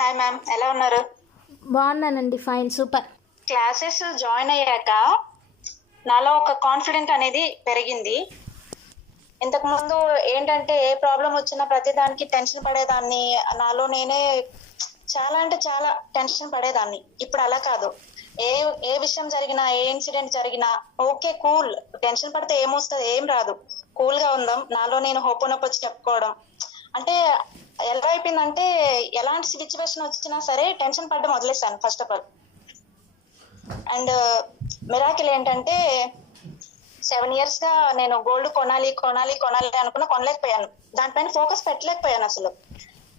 Hi ma'am ఎలా ఉన్నారు? బాగున్నానండి. ఫైన్ సూపర్ క్లాసెస్ జాయిన్ అయ్యాక నాలో ఒక కాన్ఫిడెంట్ అనేది పెరిగింది. ఇంతకు ముందు ఏంటంటే ఏ ప్రాబ్లం వచ్చినా ప్రతి దానికి టెన్షన్ పడేదాన్ని. నాలో నేనే చాలా అంటే చాలా టెన్షన్ పడేదాన్ని. ఇప్పుడు అలా కాదు. ఏ ఏ విషయం జరిగినా ఏ ఇన్సిడెంట్ జరిగినా ఓకే కూల్ టెన్షన్ పడితే ఏమొస్తుంది? ఏం రాదు. కూల్గా ఉందాం. నాలో నేను హోపోనొప్పి వచ్చి చెప్పుకోవడం. అంటే అయిపోయిందంటే ఎలాంటి సిచ్యువేషన్ వచ్చినా సరే టెన్షన్ పడ్డం వదిలేసాను first of all and miracle ఏంటంటే సెవెన్ ఇయర్స్గా నేను గోల్డ్ కొనాలి కొనాలి కొనాలి అనుకున్నా కొనలేకపోయాను. దానిపైన ఫోకస్ పెట్టలేకపోయాను అసలు.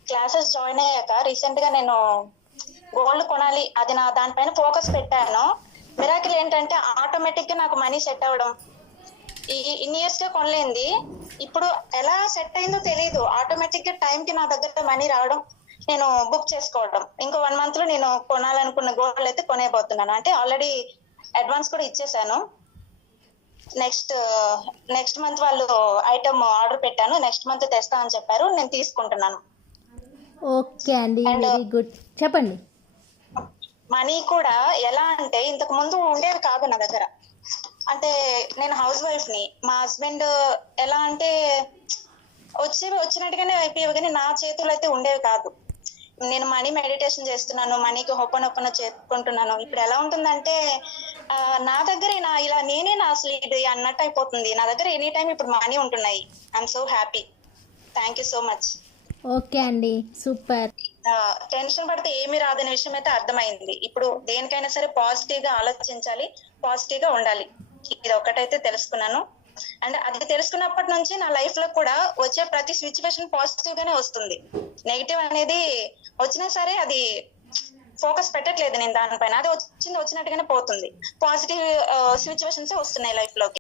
క్లాసెస్ జాయిన్ అయ్యాక రీసెంట్గా నేను గోల్డ్ కొనాలి అది నా దానిపైన ఫోకస్ పెట్టాను. మిరాకిల్ ఏంటంటే ఆటోమేటిక్గా నాకు మనీ సెట్ అవ్వడం. ఈ ఇన్ని ఇయర్స్గా కొనలేంది. ఇప్పుడు ఎలా సెట్ అయిందో తెలియదు ఆటోమేటిక్గా టైం కి నా దగ్గర మనీ రావడం నేను బుక్ చేసుకోవడం. ఇంకో వన్ మంత్లో నేను కొనాలనుకున్న గోల్డ్ అయితే కొనేయబోతున్నాను. అంటే ఆల్రెడీ అడ్వాన్స్ కూడా ఇచ్చేసాను. నెక్స్ట్ నెక్స్ట్ మంత్ వాళ్ళు ఐటమ్ ఆర్డర్ పెట్టాను. నెక్స్ట్ మంత్ తెస్తా అని చెప్పారు. నేను తీసుకుంటున్నాను. ఓకే అండి. వెరీ గుడ్ చెప్పండి. మనీ కూడా ఎలా అంటే ఇంతకు ముందు ఉండేవి కాదు నా దగ్గర. అంటే నేను హౌస్ వైఫ్ని. మా హస్బెండ్ ఎలా అంటే వచ్చేవి వచ్చినట్టుగానే అయిపోయేవి కానీ నా చేతులు అయితే ఉండేవి కాదు. నేను మనీ మెడిటేషన్ చేస్తున్నాను మనీకి హొప్పన హొప్పన చేసుకుంటున్నాను. ఇప్పుడు ఎలా ఉంటుందంటే నా దగ్గరే నా ఇలా నేనే నా అసలు ఇది అన్నట్టు అయిపోతుంది. నా దగ్గర ఎనీ టైం ఇప్పుడు మనీ ఉంటున్నాయి. I'm so happy thank you so much okay అండి. సూపర్. టెన్షన్ పడితే ఏమీ రాదనే విషయం అయితే అర్థమైంది. ఇప్పుడు దేనికైనా సరే పాజిటివ్గా ఆలోచించాలి పాజిటివ్గా ఉండాలి. ఇది ఒకటైతే తెలుసుకున్నాను. అండ్ అది తెలుసుకున్నప్పటి నుంచి నా లైఫ్లో కూడా వచ్చే ప్రతి సిచ్యువేషన్ పాజిటివ్ గానే వస్తుంది. నెగిటివ్ అనేది వచ్చినా సరే అది ఫోకస్ పెట్టట్లేదు నేను దానిపైన. అది వచ్చింది వచ్చినట్టుగానే పోతుంది. పాజిటివ్ సిచ్యువేషన్స్ uh, వస్తున్నాయి లైఫ్లోకి.